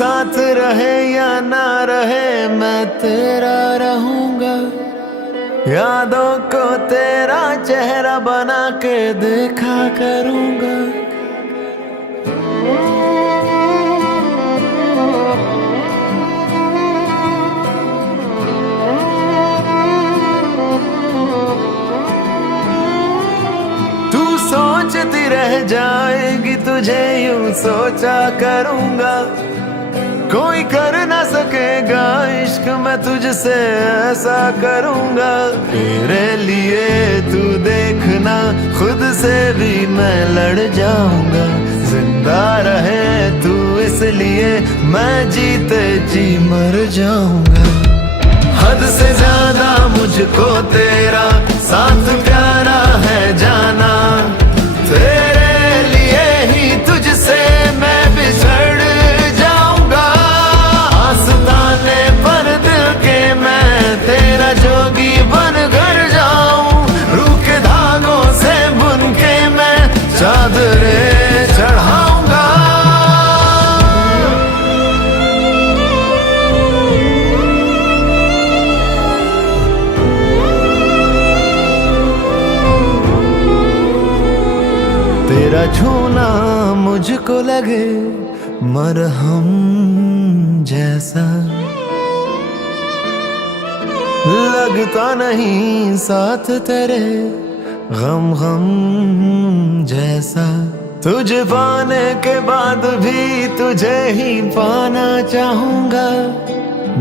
साथ रहे या ना रहे मैं तेरा रहूंगा। यादों को तेरा चेहरा बना के देखा करूंगा। तू सोचती रह जाएगी तुझे यूं सोचा करूंगा। कोई कर ना सकेगा इश्क मैं तुझसे ऐसा करूंगा। तेरे लिए तू देखना खुद से भी मैं लड़ जाऊंगा। जिंदा रहे तू इसलिए मैं जीते जी मर जाऊंगा। हद से ज्यादा मुझको तेरा साथ प्यारा है जाना। तेरे लिए ही तुझसे मैं बिछड़ जाऊंगा। आस्ताने पर दिल के मैं तेरा जोगी बन कर जाऊं। रूह के धागों से बुन के मैं चादरें चढ़ाऊंगा। तेरा छूना मुझको लगे मरहम जैसा। लगता नहीं साथ तेरे गम गम जैसा। तुझे पाने के बाद भी तुझे ही पाना चाहूंगा।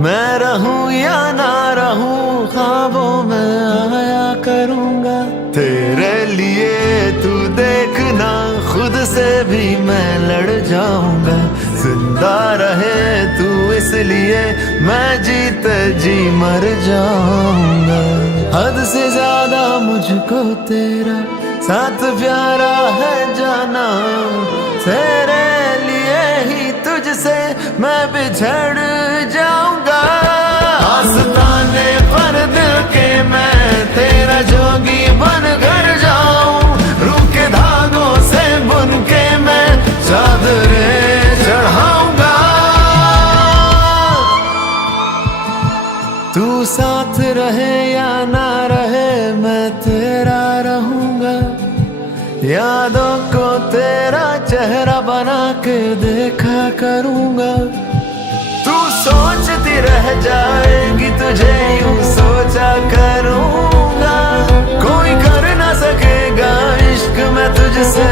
मैं रहूं या ना रहूं ख्वाबों में आया करूंगा। तेरे लिए तू देखना खुद से भी मैं लड़ जाऊंगा। जिंदा रहे तू इसलिए मैं जीते जी मर जाऊंगा। हद से ज्यादा मुझको तेरा साथ प्यारा है जाना। तेरे लिए ही तुझसे मैं बिछड़ जाऊंगा। आस्ताने पर दिल के मैं तेरा जोगी बन कर जाऊं। रूह के धागों से बुन के मैं चादरें चढ़ाऊंगा। तू साथ रहे या ना रहे मैं तेरा रहूंगा। यादों को तेरा चेहरा बना के देखा करूंगा। तू सोचती रह जाएगी तुझे यूं सोचा करूंगा। कोई कर ना सकेगा इश्क मैं तुझसे